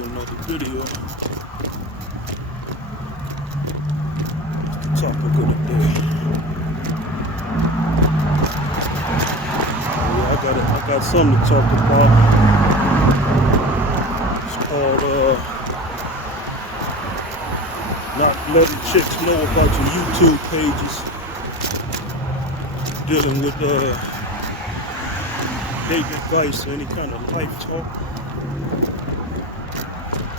with another video. What's the topic of the day? Yeah, I got something to talk about. It's called not letting chicks know about your YouTube pages. Dealing with dating advice or any kind of life talk.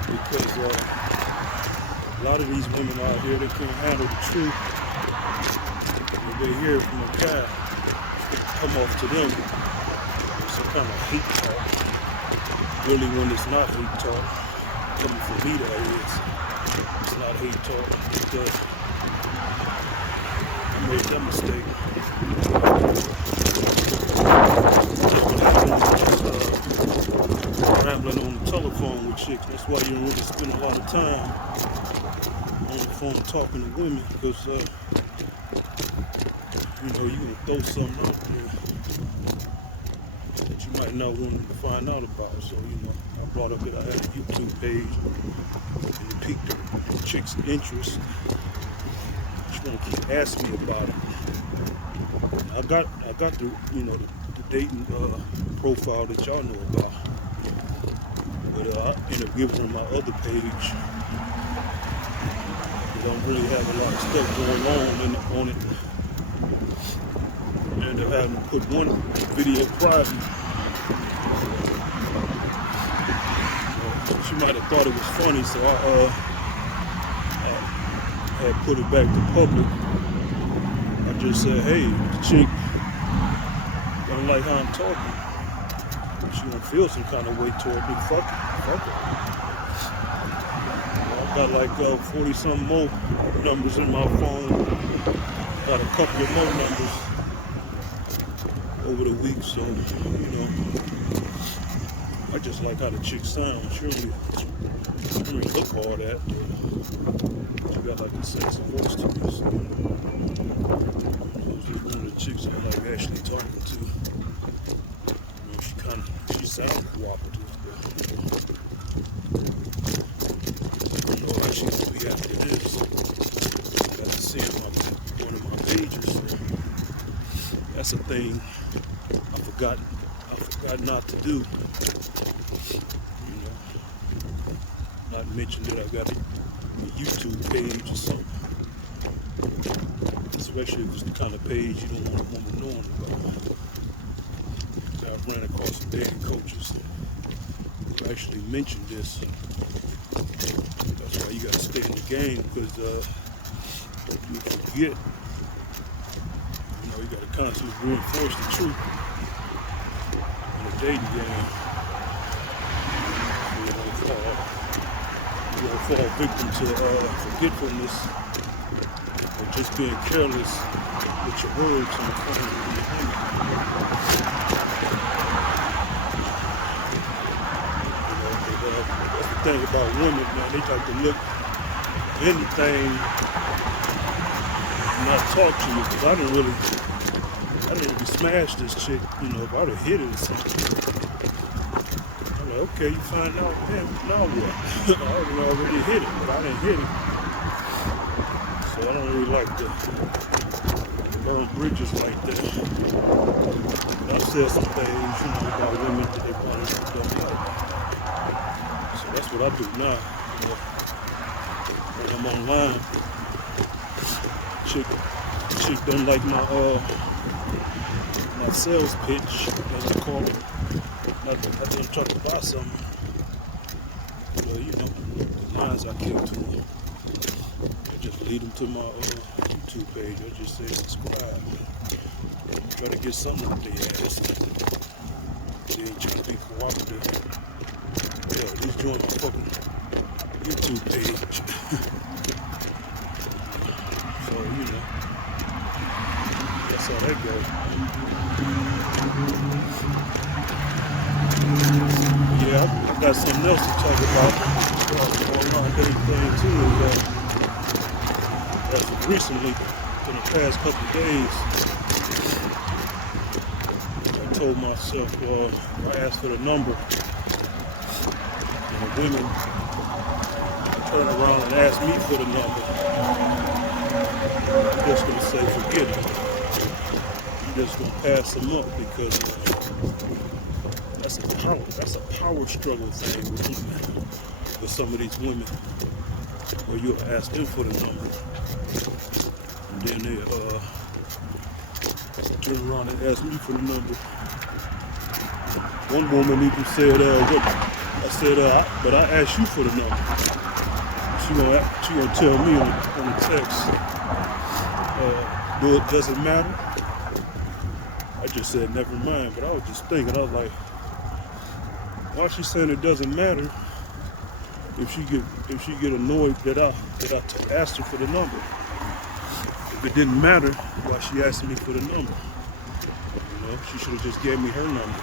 Because a lot of these women out here, they can't handle the truth. When they hear it from a guy, it come off to them some kind of hate talk. Really, when it's not hate talk, coming from me, that is, it's not hate talk. Because I made that mistake. Rambling on the telephone with chicks. That's why you don't really spend a lot of time on the phone talking to women, because you can throw something out there that you might not want them to find out about. So I brought up that I had a YouTube page and it piqued the chick's interest. She want to keep asking me about it. I got the the dating profile that y'all know about. But I ended up giving her my other page. I don't really have a lot of stuff going on it. I ended up having to put one video private. She might have thought it was funny, so I had put it back to public. I just said, hey, the chick don't like how I'm talking. She don't feel some kind of way toward me. Fuck it. I got like 40 something more numbers in my phone. Got a couple of more numbers over the week, so I just like how the chick sounds. She don't really look hard at. She got like a sense of voice to me. So she's one of the chicks I like actually talking to. She sounds cooperative, but I don't know how she's gonna be after this. Got to see one of my pages. That's a thing I forgot not to do. Not mention that I got a YouTube page or something. Especially if it's the kind of page you don't want a woman knowing about. I ran across some dating coaches who actually mentioned this. That's why you gotta stay in the game, because you forget. You gotta constantly reinforce the truth in the dating game. You don't fall victim to forgetfulness or just being careless with your words on the phone. That's the thing about women, man. They like to look anything and not talk to you. Because I didn't really smash this chick, if I'd have hit it or something. I'm like, okay, you find out, man, now what? I already hit it, but I didn't hit it. So I don't really like to burn bridges like that. But I've said some things, about women that they probably don't like. So that's what I do now. When I'm online, chick don't like my sales pitch, as they call it. Not them trying to buy something. The lines I give to them, I just lead them to my YouTube page. I just say subscribe. Try to get something up their ass. They ain't trying to be cooperative. Yeah, at least join my fucking YouTube page. So, that's how that goes. Yeah, I got something else to talk about. Online dating thing too. As of recently, in the past couple of days, I told myself, I asked for the number, and a women turn around and ask me for the number, I'm just gonna say forget it. I'm just gonna pass them up because that's a power struggle thing with some of these women, where you'll ask them for the number, and then they turn around and ask me for the number. One woman even said, what? I said, but I asked you for the number. She gonna tell me on the text, does it matter? I just said, never mind. But I was just thinking, I was like, why is she saying it doesn't matter if she get annoyed that I asked her for the number? If it didn't matter, why she asked me for the number? You know, she should have just gave me her number.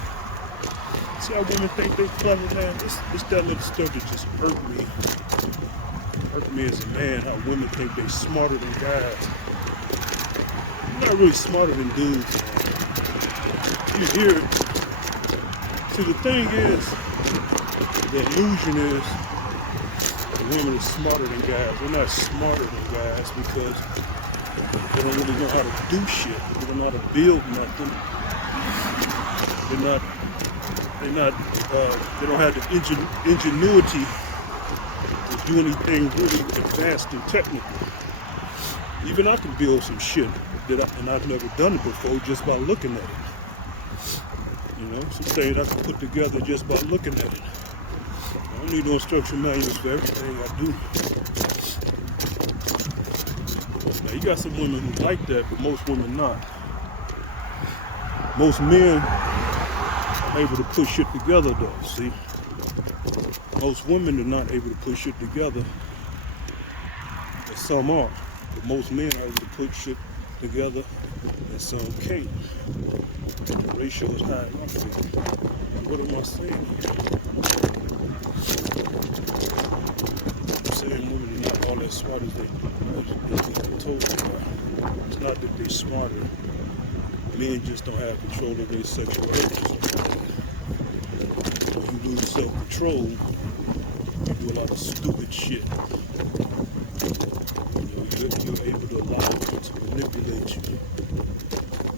See how women think they clever, man? It's that little stuff that just hurt me. Hurt me as a man, how women think they smarter than guys. They're not really smarter than dudes, man. You hear it. See, the thing is, the illusion is the women are smarter than guys. They're not smarter than guys because they don't really know how to do shit. They don't know how to build nothing. They don't have the ingenuity to do anything really advanced and technical. Even I can build some shit and I've never done it before just by looking at it. You know, some things I can put together just by looking at it. I don't need no instruction manuals for everything I do. Now you got some women who like that, but most women not. Most men are able to put shit together though, see? Most women are not able to put shit together, but some are. But most men are able to put shit together and some can't. The ratio is high enough for you. What am I saying here? I'm saying women are not all as smart as they told you are. It's not that they're smarter. Men just don't have control of their sexual urges. If you lose self-control, you do a lot of stupid shit. You're able to allow people to manipulate you.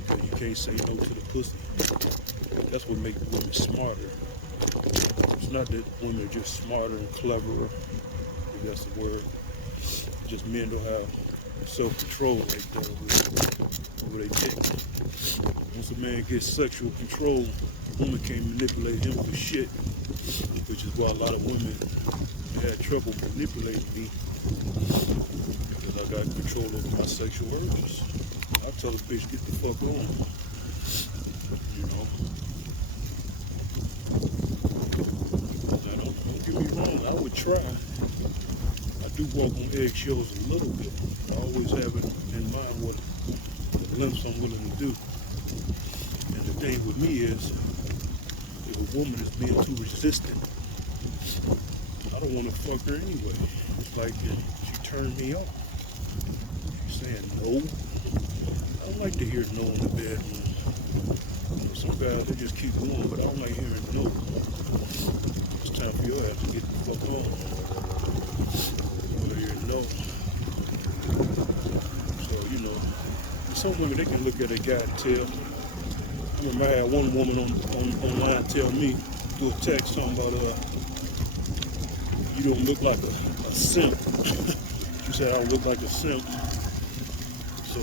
Because you can't say no to the pussy. That's what makes women smarter. It's not that women are just smarter and cleverer, if that's the word. Just men don't have self-control like that over their dick. Once a man gets sexual control, a woman can't manipulate him for shit, which is why a lot of women had trouble manipulating me, because I got control over my sexual urges. I tell a bitch, get the fuck on. You know? Now, don't get me wrong, I would try. I do walk on eggshells a little bit. I always have it in mind what lengths I'm willing to do. And the thing with me is, if a woman is being too resistant, I don't want to fuck her anyway. It's like she turned me off. She's saying no. I don't like to hear no in the bedroom. You know, some guys, they just keep going, but I don't like hearing no. It's time for your ass to get the fuck on. No. So, you know, some women, they can look at a guy and tell. I remember I had one woman online tell me through a text talking about, you don't look like a simp. She said I don't look like a simp. So,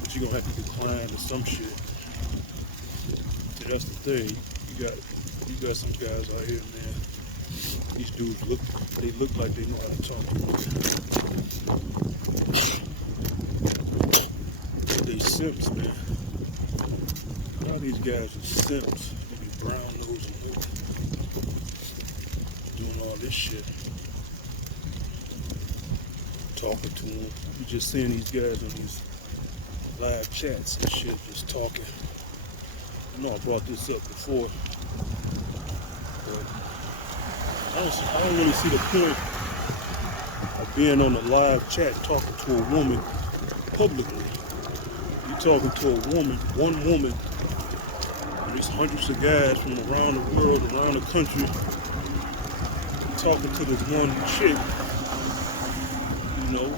but you're gonna have to decline or some shit. See, that's the thing. You got some guys out here, man. These dudes look like they know how to talk. They simps, man. A lot of these guys are simps. They be brown nose and hook. Doing all this shit. Talking to them. You just seeing these guys on these live chats and shit, just talking. I know I brought this up before, but I don't really see the point of being on a live chat talking to a woman publicly. You're talking to a woman, one woman, and there's hundreds of guys from around the world, around the country, talking to this one chick, you know,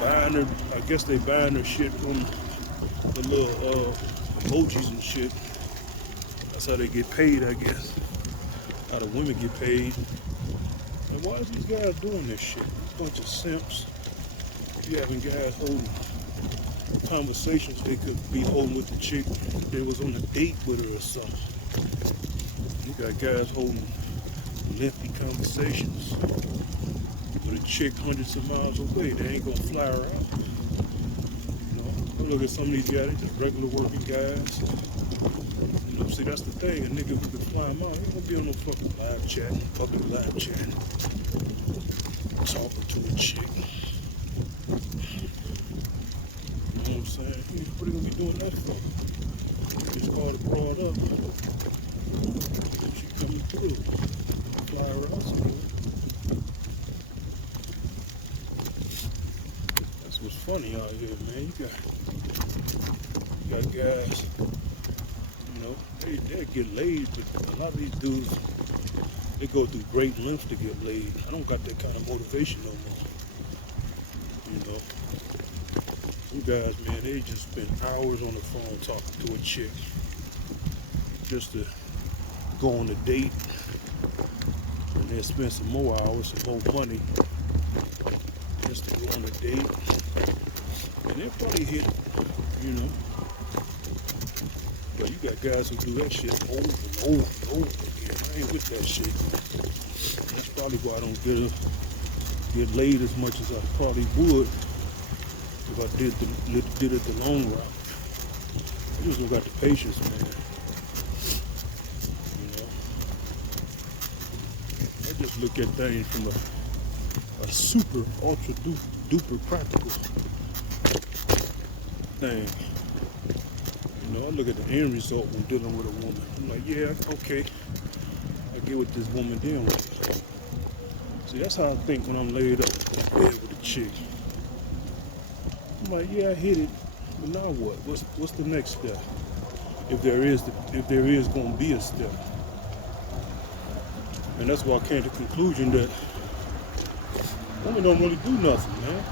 buying her, I guess they buying her shit from the little emojis and shit. That's how they get paid, I guess. How the women get paid. And why is these guys doing this shit? A bunch of simps. You having guys holding conversations they could be holding with the chick if they was on a date with her or something. You got guys holding lengthy conversations with a chick hundreds of miles away. They ain't gonna fly her out. You know, I look at some of these guys, they just regular working guys. You know, see, that's the thing. A nigga who can fly them out, he ain't gonna be on no fucking live chat, public live chat, talking to a chick. You know what I'm saying? What are you gonna be doing that for? It's hard to brought up. She coming through. Fly her out somewhere. That's what's funny out here, man. You got guys, you know, they get laid, but a lot of these dudes, they go through great lengths to get laid. I don't got that kind of motivation no more. You know. Some guys, man, they just spend hours on the phone talking to a chick just to go on a date, and then spend some more hours, some more money just to go on a date, and they'll probably hit, you know. But you got guys who do that shit over and over and over again. I ain't with that shit. And that's probably why I don't get laid as much as I probably would if I did it the long route. I just don't got the patience, man. You know, I just look at things from a super, ultra duper practical thing. You know, I look at the end result when dealing with a woman. I'm like, yeah, okay, I get what this woman dealing with. See, that's how I think when I'm laid up in bed with a chick. I'm like, yeah, I hit it, but now what? What's the next step? If there is going to be a step. And that's why I came to the conclusion that women don't really do nothing, man.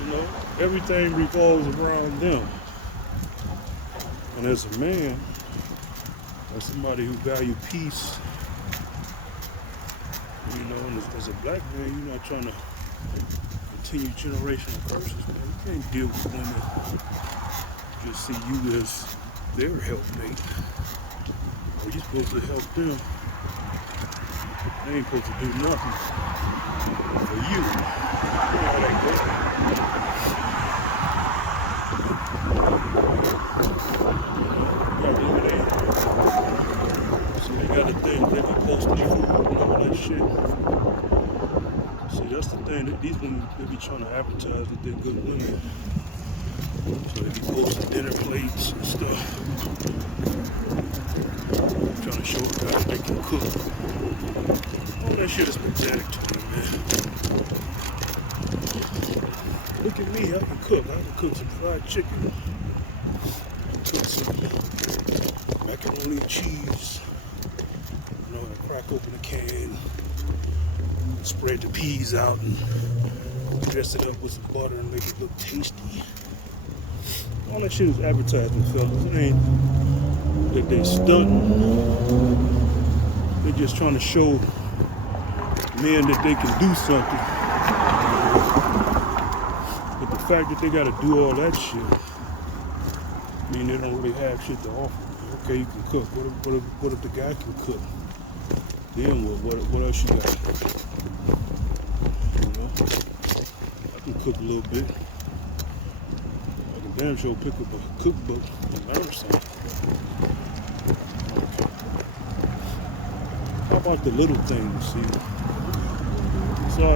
You know, everything revolves around them. And as a man, or somebody who values peace, you know, and as a black man, you're not trying to continue generational curses, man. You can't deal with women who just see you as their helpmate. Or you're supposed to help them. They ain't supposed to do nothing for you. You know how that goes. So they got to think they can post their food and all that shit. See, that's the thing, that these women, they be trying to advertise that they're good women. So they be posting dinner plates and stuff. Trying to show guys they can cook. All that shit is pathetic to me, man. Look at me, I can cook. I can cook some fried chicken. I can cook some macaroni and cheese. You know, I crack open a can, spread the peas out, and dress it up with some butter and make it look tasty. All that shit is advertising, fellas. It ain't that they stunting. They're just trying to show men that they can do something. But the fact that they got to do all that shit, I mean, they don't really have shit to offer. Okay, you can cook. What if the guy can cook? Then what else you got? You know, I can cook a little bit. I can damn sure pick up a cookbook and learn something. How about the little things, see? So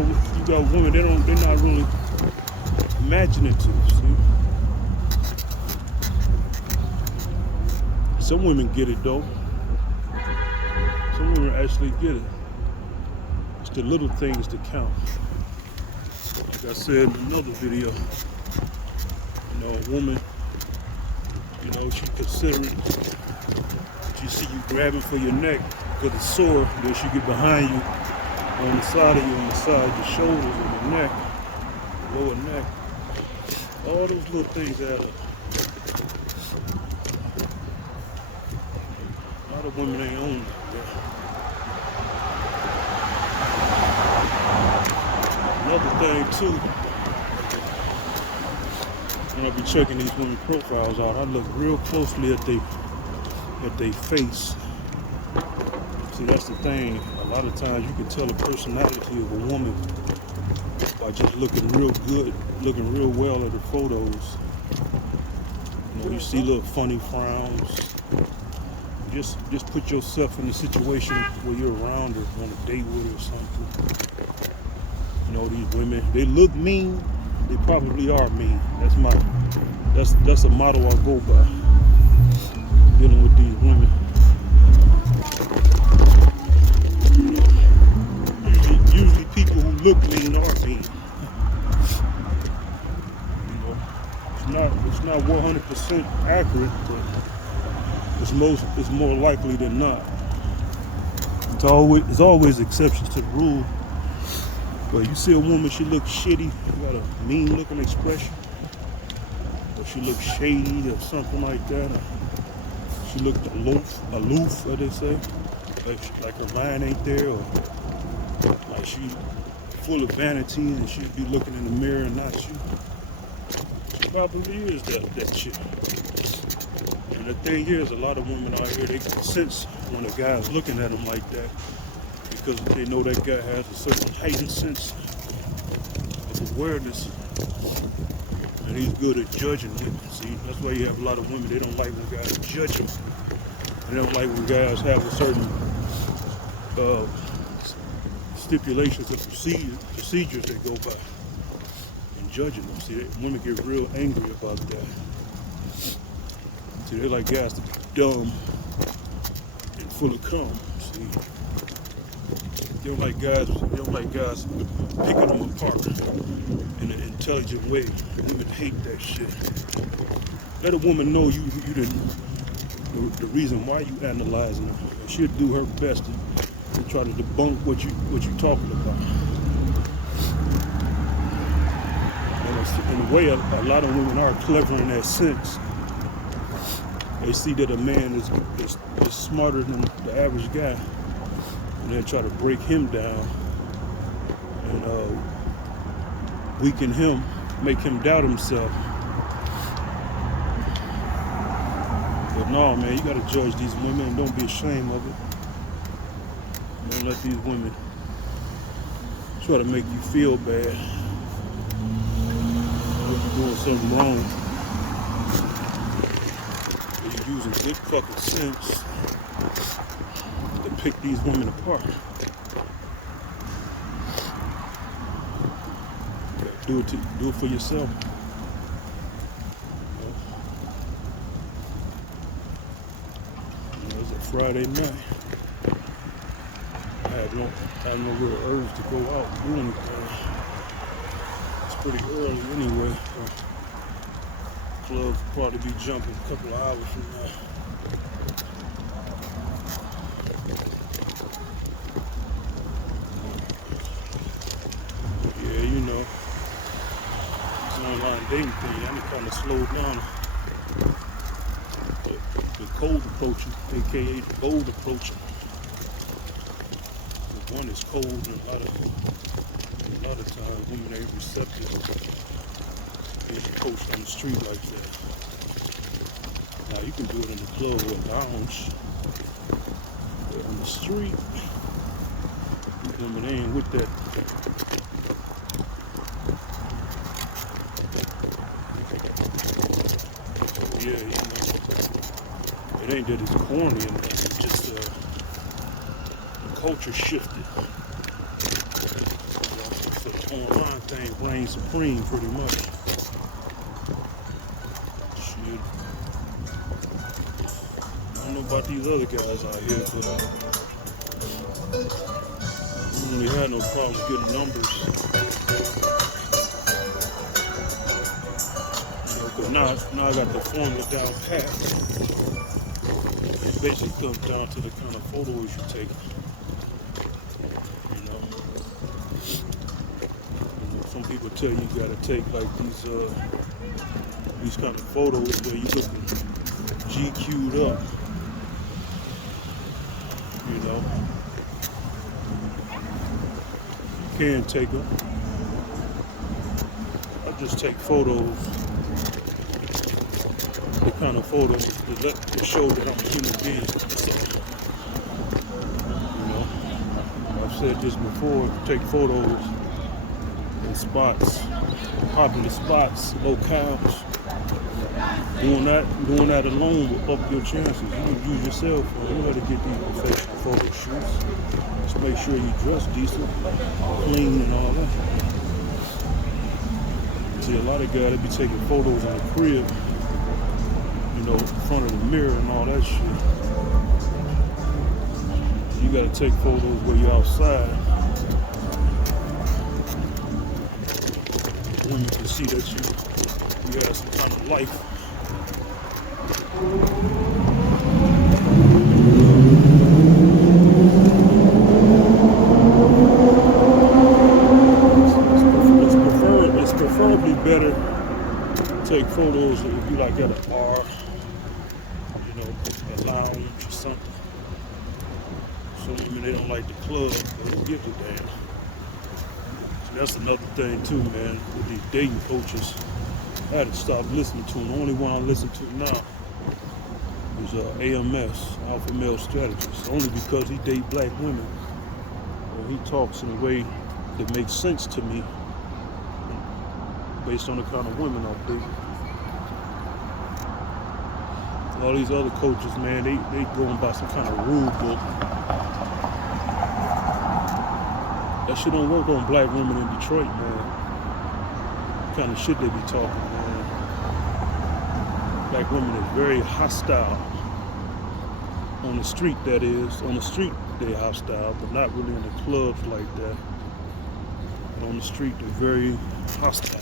you got women, they're not really imaginative, see? Some women get it though. Some women actually get it. It's the little things that count. Like I said in another video, you know, a woman, you know, she's she see you grabbing for your neck because it's sore, then she get behind you on the side of you, on the side of your shoulders and your neck, lower neck. All those little things add up. A lot of women ain't on that. Another thing too, when I be checking these women profiles out, I look real closely at their face. See, that's the thing. A lot of times you can tell the personality of a woman by just looking real good, looking real well at her photos. You know, you see little funny frowns. Just put yourself in a situation where you're around her, on a date with her or something. You know, these women, they look mean, they probably are mean. That's a motto I go by, dealing with these women. Usually people who look mean are mean. You know, it's not 100% accurate, but it's more likely than not. There's always exceptions to the rule. But you see a woman, she looks shitty, got a mean looking expression, or she looks shady or something like that, or she looked aloof, as they say, like her mind ain't there, or like she full of vanity and she'd be looking in the mirror and not you. She probably is that chick. And the thing is, a lot of women out here, they can sense when a guy's looking at them like that, because they know that guy has a certain heightened sense of awareness, and he's good at judging women. See, that's why you have a lot of women, they don't like when guys judge them. They don't like when guys have a certain stipulations and procedures they go by and judging them. See, women get real angry about that. See, they like guys to be dumb and full of cum. See, they don't like guys picking them apart in an intelligent way. Women hate that shit. Let a woman know you didn't the reason why you analyzing her. She'll do her best to try to debunk what you talking about. And in a way, a lot of women are clever in that sense. They see that a man is smarter than the average guy, and they try to break him down and weaken him, make him doubt himself. But no, man, you gotta judge these women and don't be ashamed of it. Don't let these women try to make you feel bad if you're doing something wrong. You're using good fucking sense to pick these women apart. Do it for yourself. It's a Friday night. I have no real urge to go out and do anything. It's pretty early anyway. Club will probably be jumping a couple of hours from now. Yeah, you know, it's an online dating thing. I need to kind of slow down. The cold approaching, aka the bold approaching. One is cold, and a lot of times women ain't receptive being approached on the street like that. Now you can do it in the club or lounge, but on the street, women ain't with that. Yeah, you know, it ain't that it's corny, and it's just the culture shifted. So the online thing reigns supreme pretty much. Shit. I don't know about these other guys out here, but I don't really had no problems getting numbers. You know, 'cause now I got the formula down pat. basically comes down to the kind of photos you take. You know, some people tell you gotta take like these kind of photos where you look GQ'd up. You know, you can take them. I just take photos, the kind of photos to show that I'm a human being. So, you know, I've said this before, take photos in spots, popular spots, locales. Doing that alone will up your chances. You can use your cell phone. You know how to get these professional photo shoots. Just make sure you dress decent, clean and all that. See, a lot of guys, they be taking photos in the crib, you know, in front of the mirror and all that shit. You gotta take photos where you're outside. Women can see that you have some kind of life. It's preferably better to take photos if you like at a bar, you know, a lounge or something. Some women, they don't like the club, but who gives a damn? So that's another thing too, man, with these dating coaches. I had to stop listening to them. The only one I listen to now is AMS, Alpha Male Strategist, only because he dates black women. And he talks in a way that makes sense to me based on the kind of women I date. All these other coaches, man, they going by some kind of rule book. That shit don't work on black women in Detroit, man. The kind of shit they be talking, man. Black women is very hostile. On the street, that is. On the street, they're hostile, but not really in the clubs like that. But on the street, they're very hostile.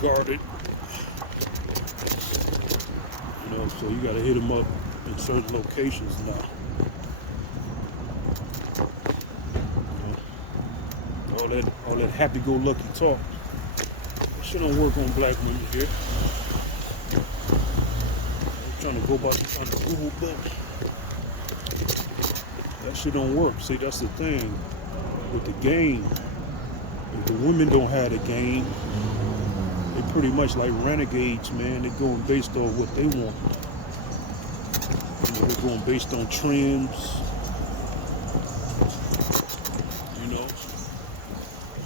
Guarded. You know, so you gotta hit them up in certain locations now. You know, all that happy-go-lucky talk. That shit don't work on black women here. Trying to go about some kind of Google book. That shit don't work. See, that's the thing with the game. If the women don't have the game, they pretty much like renegades, man. They're going based on what they want. You know, they're going based on trends. You know,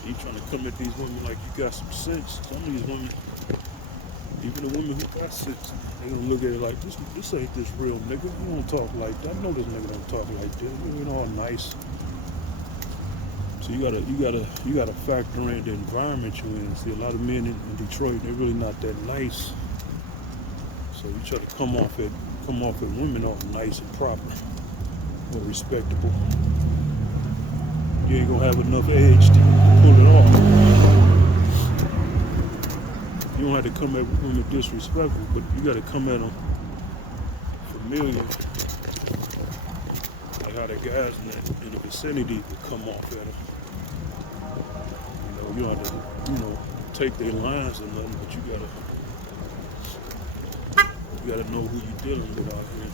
you trying to come at these women like you got some sense. Some of these women, even the women who got sense, they gonna look at it like, this ain't this real nigga. You don't talk like that. I know this nigga don't talk like this. You know, all nice. So you gotta factor in the environment you're in. See, a lot of men in Detroit, they're really not that nice. So you try to come off at women all nice and proper or respectable. You ain't gonna have enough edge to pull it off. You don't have to come at women disrespectful, but you got to come at them familiar. Like how the guys in the vicinity would come off at them. You know, you don't have to, you know, take their lines or nothing, but you gotta know who you're dealing with out here.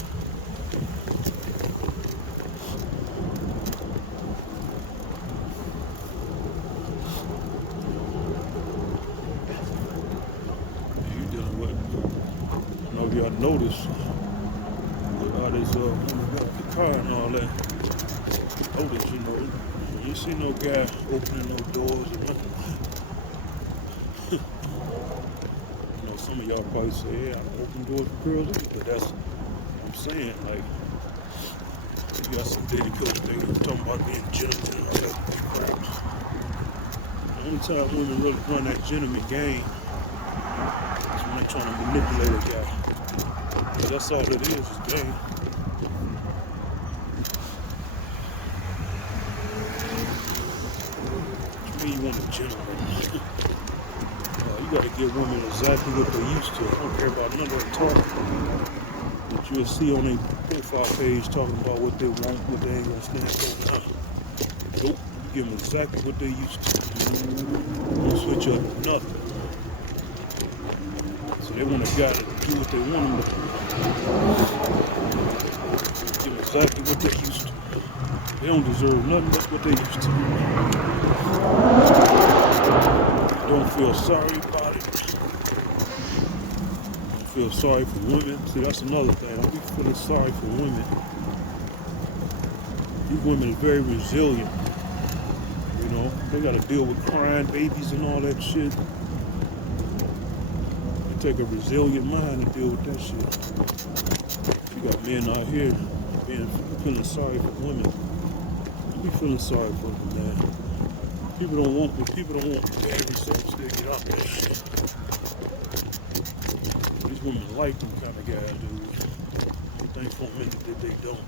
Y'all notice about this the car and all that. Notice, you know, you see no guy opening no doors or nothing. You know, some of y'all probably say, yeah, I open doors for girls, but that's what I'm saying. Like, you got some dating coach things talking about being gentlemen and all that crap. The only time women really run that gentleman game is when they're trying to manipulate a guy. That's all it is game. What you mean you want a gentleman? You gotta give women exactly what they're used to. I don't care about none of that talking. you'll see on their profile page talking about what they want, what they ain't gonna stand for now. Nope, you give them exactly what they used to. Don't switch up nothing. So they want a guy to do what they want him to do. Give them exactly what they used to. They don't deserve nothing but what they used to. Don't feel sorry about it. Don't feel sorry for women. See, that's another thing. Don't be feeling sorry for women. These women are very resilient. You know, they got to deal with crying babies and all that shit. It take a resilient mind to deal with that shit. You got men out here feeling sorry for women. Don't be feeling sorry for them, man. People don't want bad results. They get out that shit. These women like them kind of guys, dude. They think for a minute that they don't.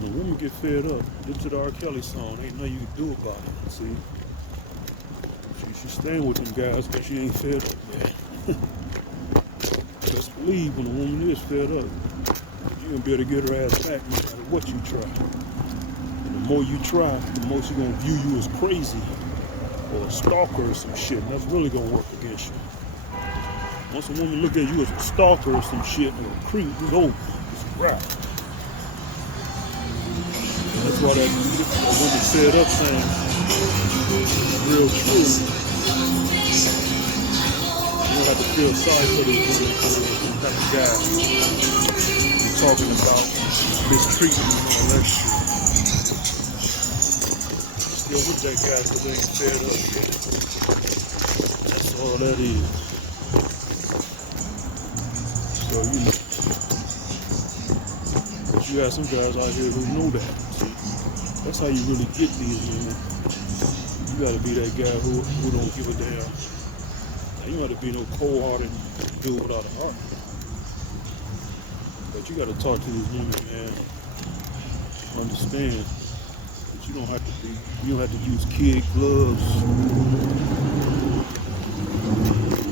When women get fed up, listen to the R. Kelly song, ain't nothing you can do about it. See? She's staying with them guys because she ain't fed up, man. Just believe when a woman is fed up, you're gonna be able to get her ass back no matter what you try. And the more you try, the more she's gonna view you as crazy or a stalker or some shit, and that's really gonna work against you. Once a woman look at you as a stalker or some shit or a creep, it's over. It's a wrap. That's why that woman fed up saying real true. You don't have to feel sorry for these women kind of guys. You're talking about mistreatment and all that shit. Still with that guy because they ain't fed up yet. That's all that is. So, you know. But you got some guys out here who know that. That's how you really get these women. You gotta be that guy who don't give a damn. Now, you gotta be no cold-hearted dude without a heart. But you gotta talk to these women, man. Understand that you don't have to use kid gloves.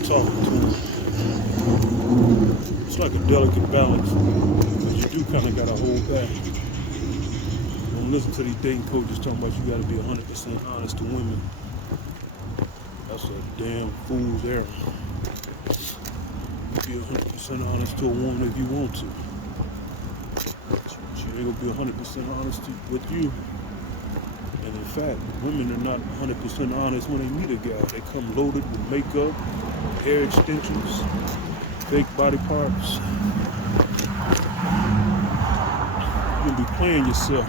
Talking to them. It's like a delicate balance, but you do kind of gotta hold back. Don't listen to these dating coaches talking about you gotta be 100% honest to women. That's a damn fool's errand. You be 100% honest to a woman if you want to. She ain't gonna be 100% honest with you. And in fact, women are not 100% honest when they meet a guy. They come loaded with makeup, hair extensions, fake body parts. You're gonna be playing yourself.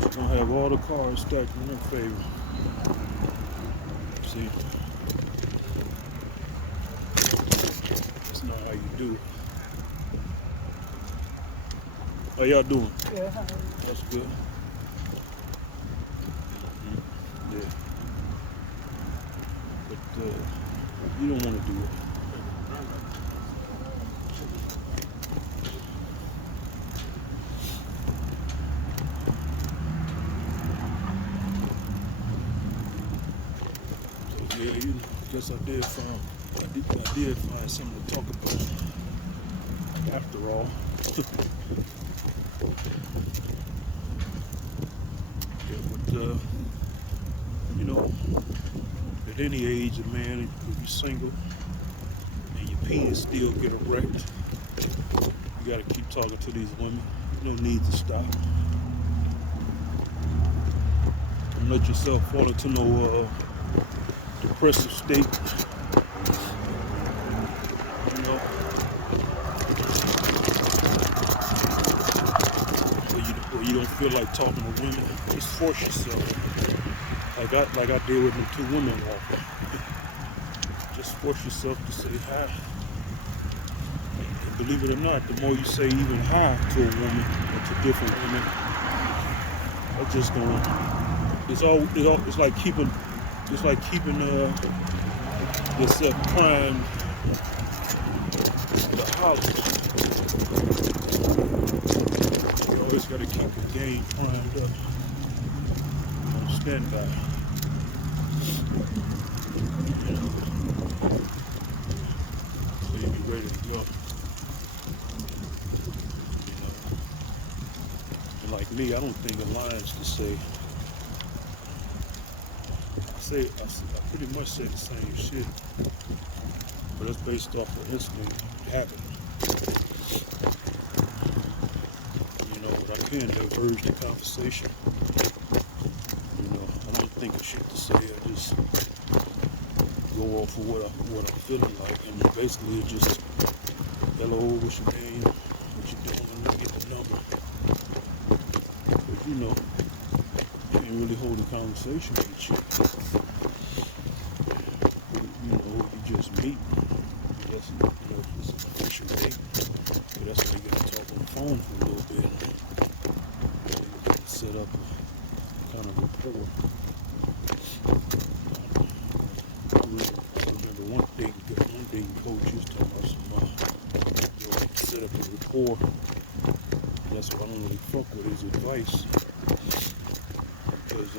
You're gonna have all the cards stacked in her favor. See? That's not how you do it. How y'all doing? Yeah, hi. That's good. Yeah. But you don't want to do it. So yeah, you know, guess I did find something to talk about after all. Yeah, but you know, at any age, a man, if you're single and your penis still get erect, you gotta keep talking to these women. No need to stop. Don't let yourself fall into no depressive state. You know, where you don't feel like talking to women. Just force yourself. Like I did with them two women walking. Just force yourself to say hi. And believe it or not, the more you say even hi to a woman or to different women, that's just gonna. It's like keeping yourself primed the house. You always gotta keep the game primed up. On standby. So you be ready to go. You know, and like me, I don't think a line's to say. I pretty much say the same shit, but it's based off of instinct, habit. You know, but I can diverge the conversation. You know, I don't think of shit to say. I just go off of what I'm feeling like, and basically it's just hello, what's your name, what you doing, let me get the number. But you know, you can't really hold a conversation with a chick. You know, you just meet. That's, you know, it's an official date. But that's why you get to talk on the phone for a little bit. You get to set up a kind of rapport. I remember one dating coach was talking about some, you know, set up a rapport. And that's why I don't really fuck with his advice. Because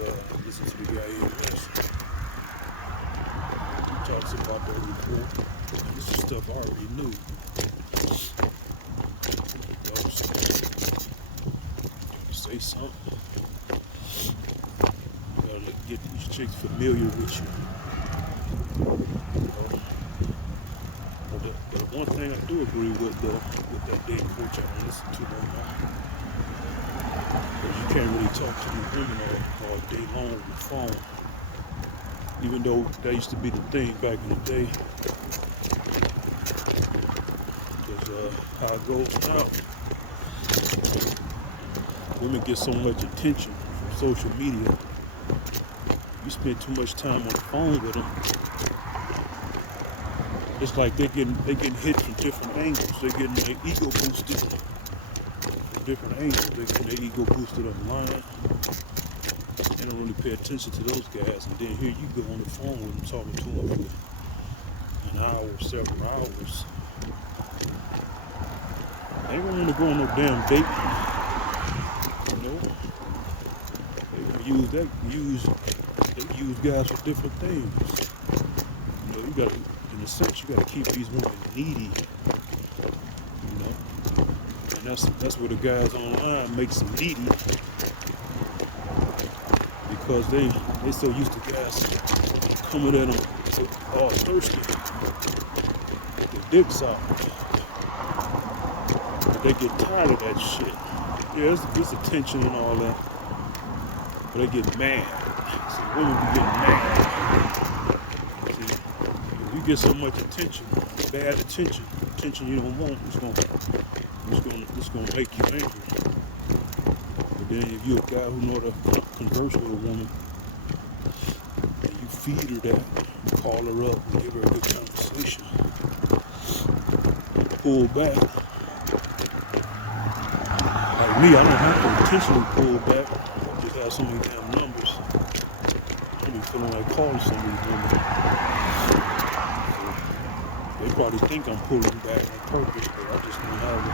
this is the guy EMS. He talks about that rapport. This is stuff I already knew. Say something. You gotta get these chicks familiar with you. You know? But one thing I do agree with that dating coach I don't listen to no more. Because you can't really talk to these women all day long on the phone. Even though that used to be the thing back in the day. Because how it goes now, women get so much attention from social media. You spend too much time on the phone with them. It's like they're getting hit from different angles. They're getting their ego boosted from different angles. They're getting their ego boosted online. They don't really pay attention to those guys. And then here you go on the phone with them, talking to them for an hour, several hours. They don't want to go on no damn date. You know? They use guys for different things. You know, you got, in a sense, you got to keep these women needy. You know, and that's where the guys online makes them needy, because they so used to guys coming at them all thirsty with their dicks out. They get tired of that shit. Yeah, it's attention and all that, but they get mad. See, women be getting mad. See, if you get so much attention, bad attention you don't want, it's gonna make you angry. But then if you're a guy who know how to converse with a woman, and you feed her that, call her up and give her a good conversation, pull back. Like me, I don't have to intentionally pull back. I just have so many damn numbers. I be feeling like calling some of these women. So they probably think I'm pulling back on purpose, but I just don't have a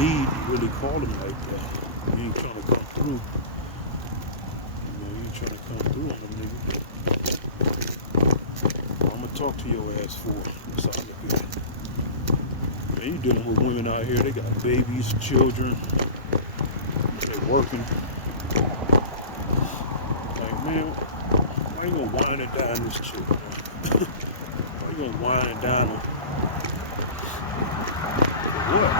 need to really call them like that. You ain't trying to come through. You know, you ain't trying to come through on them, nigga. I'm gonna talk to your ass for it. That's how I look at it. Man, you dealing with women out here, they got babies, children, they working. Like, man, why you gonna whine and dine this chick, man? Why you gonna whine and dine her? What?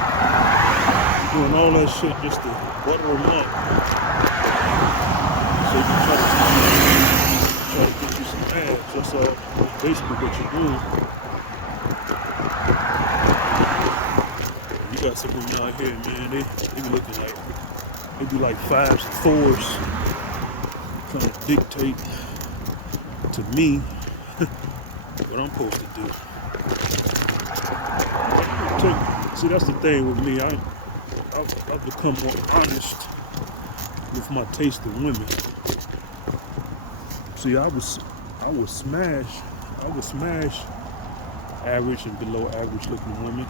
You doing all that shit just to butter them up, so you can try to get you some ass. That's all. That's basically what you're doing. You got some women out here, man, they be looking like, they be like 5s and 4s, trying to dictate to me what I'm supposed to do. See, that's the thing with me. I've become more honest with my taste in women. See, I would smash average and below average looking women.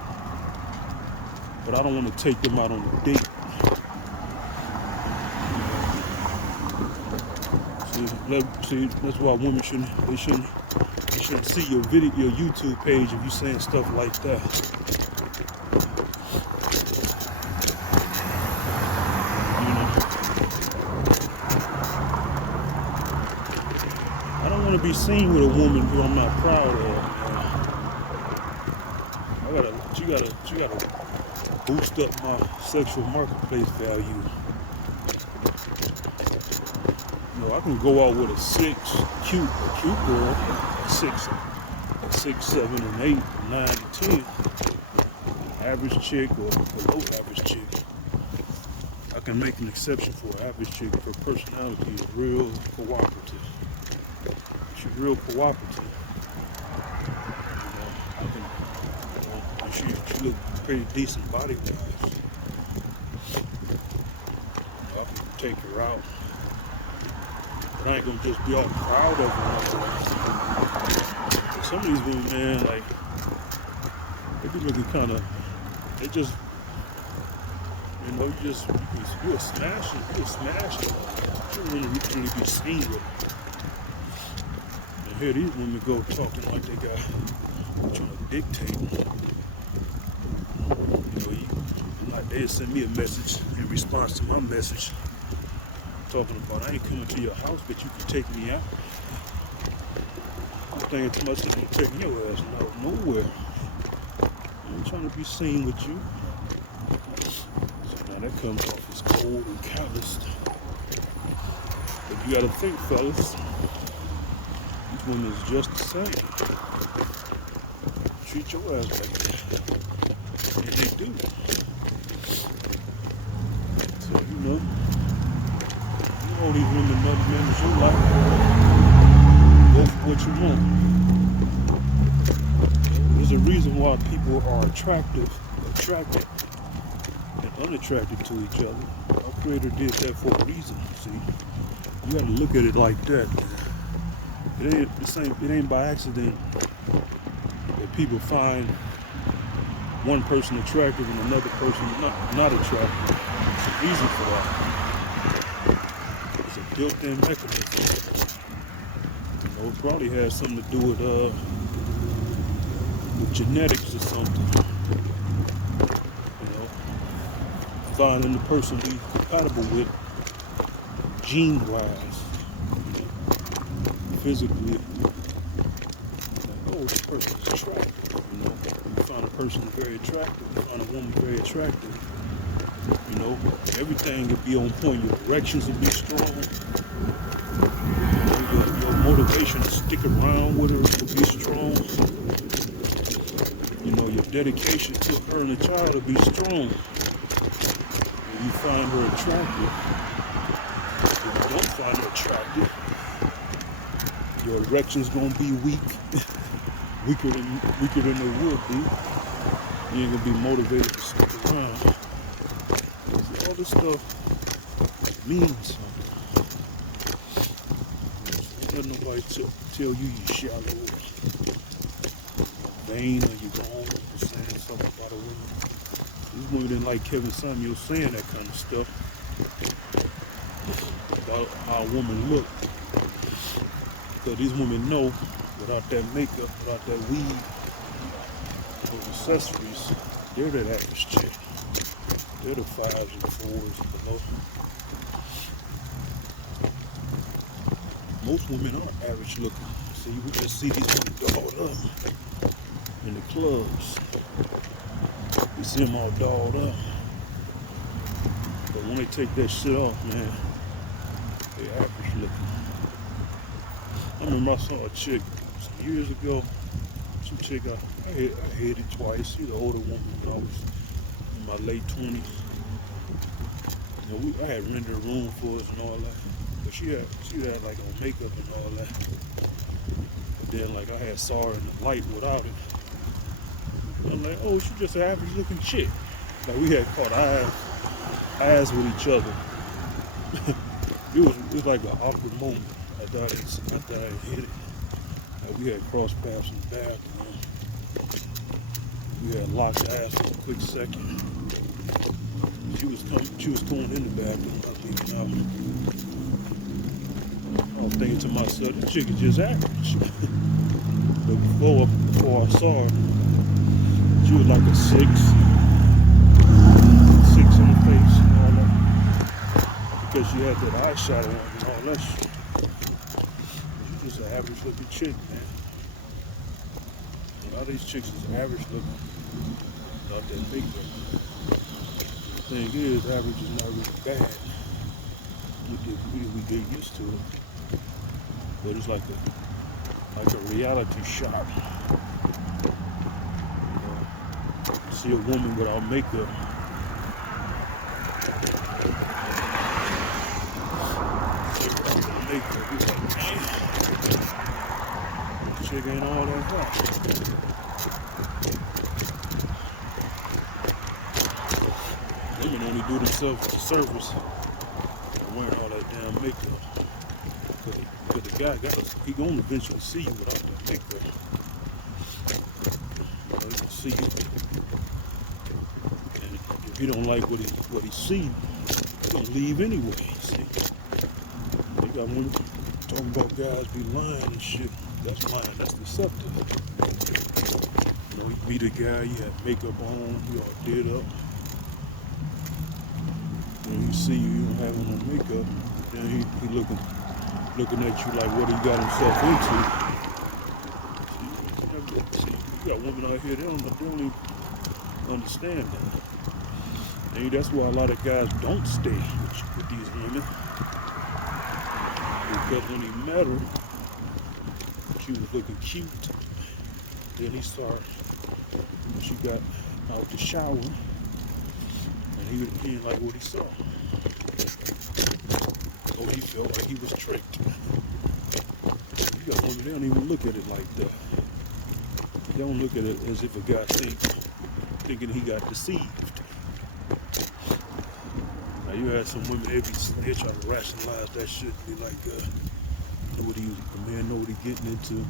But I don't want to take them out on a date. See, See, that's why women shouldn't see your YouTube page if you saying stuff like that. You know, I don't want to be seen with a woman who I'm not proud of. She gotta boost up my sexual marketplace value. You know, I can go out with a cute girl, a 6, 7, and 8, 9, and 10, average chick or below average chick. I can make an exception for an average chick. Her personality is real cooperative. She's real cooperative. She look pretty decent body wise. I can take her out. But I ain't gonna just be all proud of her. Some of these women, man, like, they be looking kinda, they just, you know, you're a smasher. You don't really be seen with it. And here these women go talking like they trying to dictate. Like they send me a message in response to my message talking about I ain't coming to your house, but you can take me out. I'm thinking too much of taking your ass nowhere. I ain't trying to be seen with you. So now that comes off as cold and callous. But you gotta think, fellas, these women is just the same. Treat your ass like that. And they do. So, you know these women, other members you like, go for what you want. There's a reason why people are attracted, and unattracted to each other. Our Creator did that for a reason, see? You gotta look at it like that. It ain't by accident that people find one person attractive and another person not attractive. It's a reason for that. It's a built-in mechanism. You know, it probably has something to do with genetics or something. You know, finding the person we compatible with gene-wise, physically. Like, oh, this person is attractive. You know, you find a person very attractive. You find a woman very attractive. You know, everything will be on point. Your erections will be strong. You know, your motivation to stick around with her will be strong. You know, your dedication to her and the child will be strong. When you find her attractive, if you don't find her attractive, your erection's gonna be weak, weaker than they would be. You ain't gonna be motivated to stick around. All this stuff means something. Don't let nobody tell you shallow or vain or you wrong for saying something about a woman. These women didn't like Kevin Samuels saying that kind of stuff about how a woman look. Because these women know without that makeup, without that weave, those accessories, they're that average chick. They're the 5s and 4s and below. Most women are average looking. See, we just see these women dolled up in the clubs. We see them all dolled up. But when they take that shit off, man, they're average looking. I remember I saw a chick some years ago. Some chick I hit it twice. She's an older woman when I was in my late 20s. You know, I had rented a room for us and all that. But she had like on makeup and all that. But then like I saw her in the light without it. And I'm like, oh, she's just an average looking chick. Like we had caught eyes with each other. it was like an awkward moment. I thought I hit it. Like we had crossed paths in the bathroom. We had locked eyes for a quick second. She was going in the bathroom, I was leaving out. was thinking to myself, this chick is just average. But before I saw her, she was like a 6 in the face and all that. Because she had that eyeshadow on and all that shit. She's just an average looking chick, man. A lot of these chicks is average looking. Not that big though. The thing is, average is not really bad. We get used to it. But it's like a reality shock. See a woman without makeup. It's like, man, this chick ain't all that hot. Women only do themselves a service by wearing all that damn makeup. Because the guy he gonna eventually see you without that makeup. He gonna see you. And if he don't like what he see, he's gonna leave anyway. See? You got women talking about guys be lying and shit. That's lying. That's deceptive. You know, you meet a guy, you have makeup on, you all did up. When he see you, you don't have on no makeup, then he looking at you like what he got himself into. See, you got women out here, they don't even understand that. And that's why a lot of guys don't stay with these women. Because when he met her, she was looking cute. Then he saw her, she got out the shower, and he didn't like what he saw. Oh, he felt like he was tricked. You got women, they don't even look at it like that. They don't look at it as if a guy thinking he got deceived. Now you had some women, they try to rationalize that shit, be like, the man know what he getting into.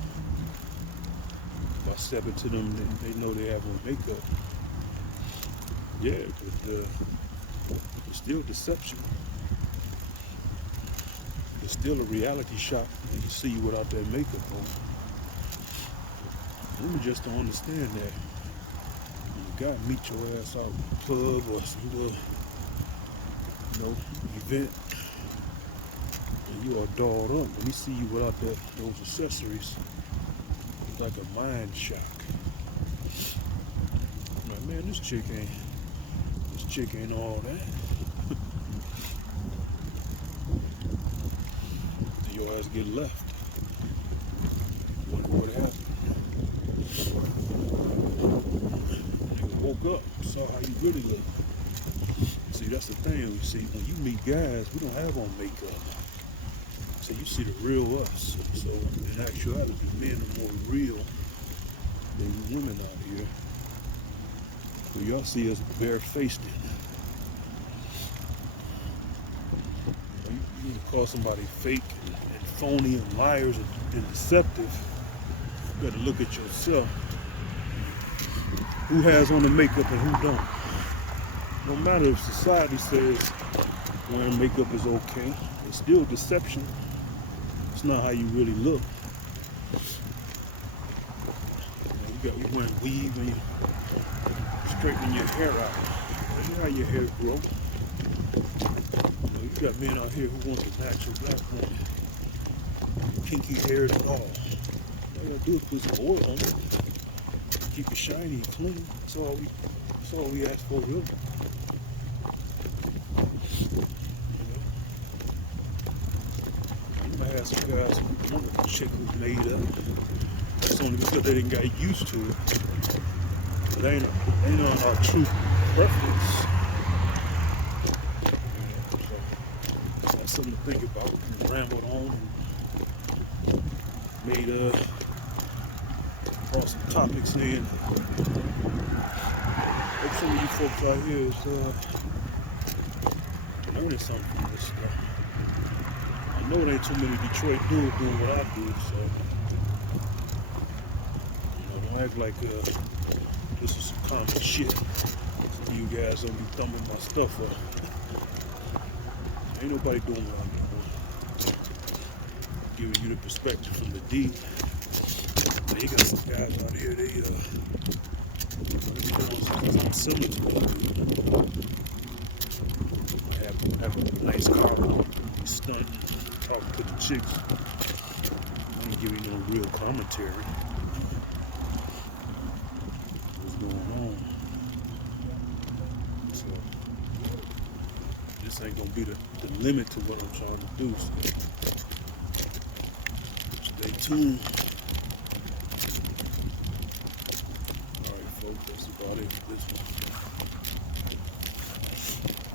By stepping to them, they know they have on makeup. Yeah, but it's still deception. It's still a reality shock when you see you without that makeup on. Women just don't understand that. When a guy meet your ass out in the club or some little, event, and you are dolled up, when he see you without those accessories, it's like a mind shock. I'm like, man, this chick ain't all that. Then your ass get left. Wonder what happened. Nigga woke up, saw how you really look. See, that's the thing. You see, when you meet guys, we don't have on makeup. So you see the real us. So in actuality, men are more real than you women out here. So y'all see us barefaced in. You need to call somebody fake and phony and liars and deceptive. You better look at yourself. Who has on the makeup and who don't? No matter if society says wearing makeup is okay, it's still deception. It's not how you really look. You wearing weave and you straightening your hair out. You know how your hair grow. You got men out here who want the natural black woman, kinky hair and all. All you gotta do is put some oil on it, keep it shiny and clean. That's all we ask for, really. I had some guys who wanted a chick who's made up. It's only because they didn't get used to it. But they ain't on our true preference. So that's something to think about. We rambled on and made brought some topics in. Hope some of you folks out here is learning something from this stuff. I know there ain't too many Detroit dudes doing what I do, so don't act like this is some common shit. You guys don't be thumbing my stuff up. Ain't nobody doing what I'm doing. giving you the perspective from the D. You got some guys out here, they something similar to what we do. Have a nice car, be stunting, talking to the chicks. I ain't giving you no real commentary. What's going on? So this ain't gonna be the limit to what I'm trying to do. So stay tuned. Alright folks, that's about it for this one.